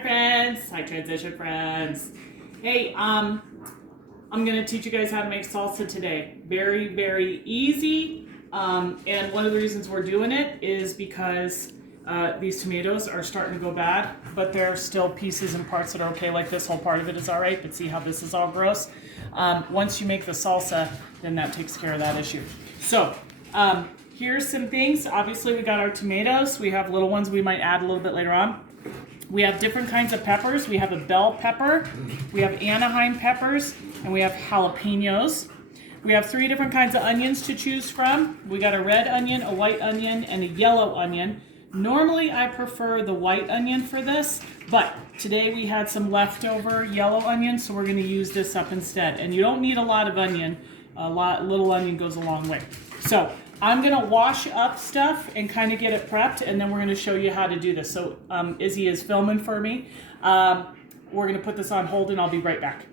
friends. Hi, transition friends. Hey, I'm gonna teach you guys how to make salsa today. Very, very easy. And one of the reasons we're doing it is because these tomatoes are starting to go bad, but there are still pieces and parts that are okay. Like this whole part of it is all right, but see how this is all gross? Once you make the salsa, then that takes care of that issue. So, here's some things. Obviously, we got our tomatoes. We have little ones we might add a little bit later on. We have different kinds of peppers. We have a bell pepper, we have Anaheim peppers, and we have jalapenos. We have 3 different kinds of onions to choose from. We got a red onion, a white onion, and a yellow onion. Normally, I prefer the white onion for this, but today we had some leftover yellow onion, so we're going to use this up instead. And you don't need a lot of onion. Little onion goes a long way. So I'm going to wash up stuff and kind of get it prepped, and then we're going to show you how to do this. So Izzy is filming for me. We're going to put this on hold, and I'll be right back.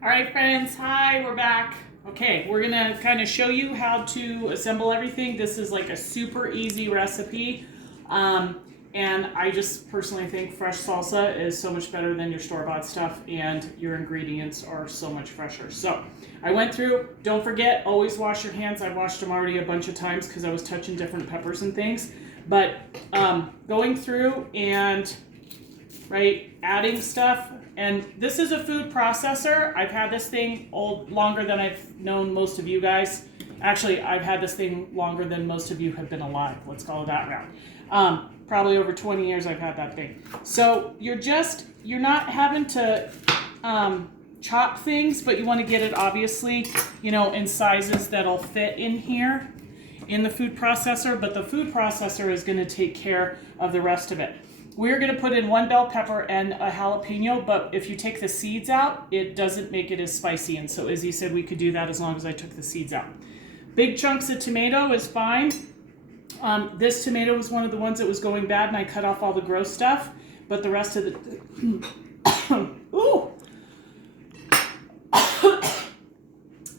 All right, friends. Hi, we're back. Okay, we're going to kind of show you how to assemble everything. This is like a super easy recipe. And I just personally think fresh salsa is so much better than your store-bought stuff, and your ingredients are so much fresher. So I went through, don't forget, always wash your hands. I washed them already a bunch of times because I was touching different peppers and things. But going through and adding stuff. And this is a food processor. I've had this thing longer than I've known most of you guys. Actually, I've had this thing longer than most of you have been alive. Let's call it that round. Probably over 20 years I've had that thing. So you're not having to chop things, but you want to get it obviously, in sizes that'll fit in here in the food processor, but the food processor is going to take care of the rest of it. We're going to put in 1 bell pepper and a jalapeno, but if you take the seeds out, it doesn't make it as spicy, and so Izzy said we could do that as long as I took the seeds out. Big chunks of tomato is fine. This tomato was one of the ones that was going bad, and I cut off all the gross stuff, but the rest of the... Ooh!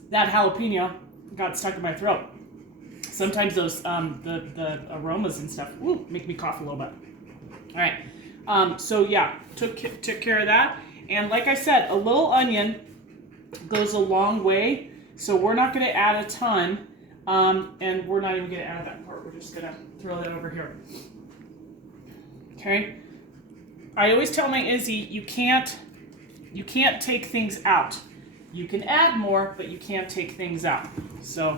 That jalapeno got stuck in my throat. Sometimes those, the aromas and stuff, make me cough a little bit. All right, so yeah, took care of that. And like I said, a little onion goes a long way, so we're not going to add a ton, and we're not even going to add that part. We're just going to throw that over here. Okay? I always tell my Izzy, you can't take things out. You can add more, but you can't take things out. So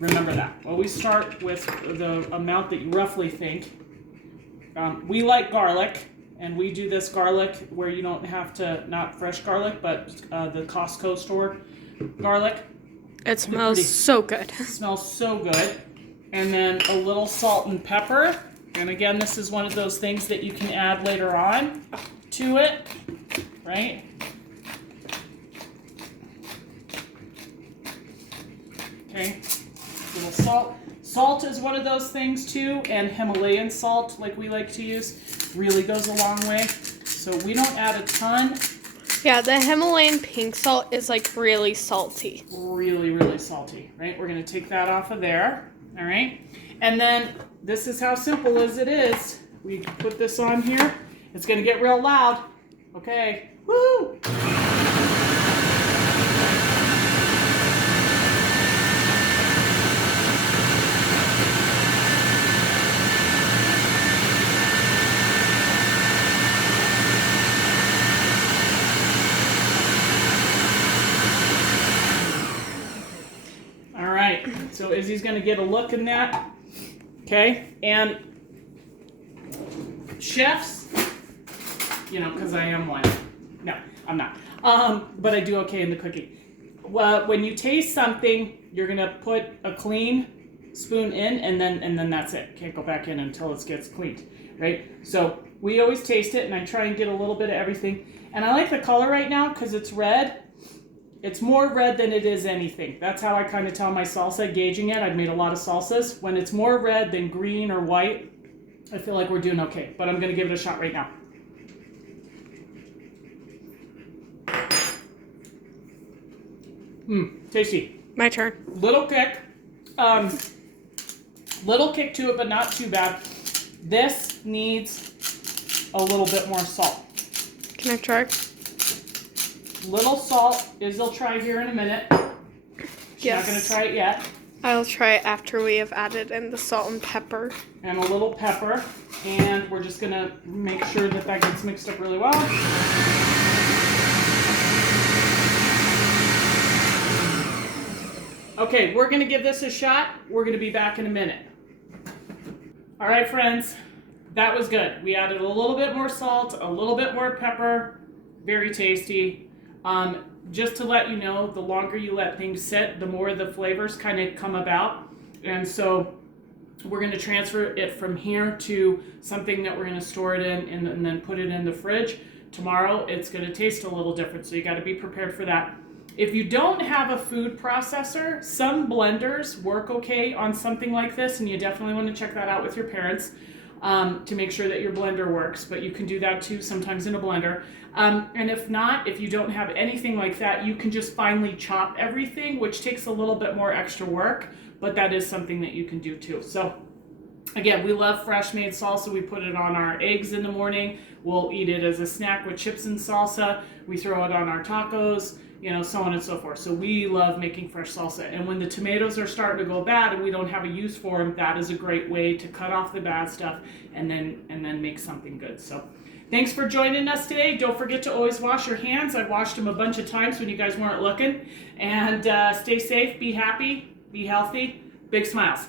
remember that. Always start with the amount that you roughly think. We like garlic, and we do this garlic where you don't have to, not fresh garlic, but the Costco store garlic. It smells so good. It smells so good. And then a little salt and pepper. And again, this is one of those things that you can add later on to it, right? Okay, a little salt. Salt is one of those things too, and Himalayan salt, like we like to use, really goes a long way. So we don't add a ton. Yeah, the Himalayan pink salt is like really salty. Really, really salty, right? We're going to take that off of there, all right? And then this is how simple as it is. We put this on here. It's going to get real loud. Okay, woo! So Izzy's going to get a look in that, okay? And chefs, because I am one. No, I'm not. But I do okay in the cooking. Well, when you taste something, you're going to put a clean spoon in, and then that's it. Can't go back in until it gets cleaned, right? So we always taste it, and I try and get a little bit of everything. And I like the color right now because it's red. It's more red than it is anything. That's how I kind of tell my salsa, gauging it. I've made a lot of salsas. When it's more red than green or white, I feel like we're doing okay. But I'm going to give it a shot right now. Tasty. My turn. Little kick. Little kick to it, but not too bad. This needs a little bit more salt. Can I try? Little salt. Izzy'll try here in a minute. She's Yes. not going to try it yet. I'll try it after we have added in the salt and pepper. And a little pepper. And we're just going to make sure that that gets mixed up really well. Okay, we're going to give this a shot. We're going to be back in a minute. All right, friends, that was good. We added a little bit more salt, a little bit more pepper. Very tasty. Just to let you know, the longer you let things sit, the more the flavors kind of come about. And so we're going to transfer it from here to something that we're going to store it in and then put it in the fridge. Tomorrow, it's going to taste a little different, so you got to be prepared for that. If you don't have a food processor, some blenders work okay on something like this, and you definitely want to check that out with your parents to make sure that your blender works, but you can do that too sometimes in a blender. And if not, if you don't have anything like that, you can just finely chop everything, which takes a little bit more extra work, but that is something that you can do too. So again, we love fresh made salsa. We put it on our eggs in the morning. We'll eat it as a snack with chips and salsa. We throw it on our tacos, you know, so on and so forth. So we love making fresh salsa. And when the tomatoes are starting to go bad and we don't have a use for them, that is a great way to cut off the bad stuff and then make something good. So thanks for joining us today. Don't forget to always wash your hands. I've washed them a bunch of times when you guys weren't looking. And stay safe, be happy, be healthy. Big smiles.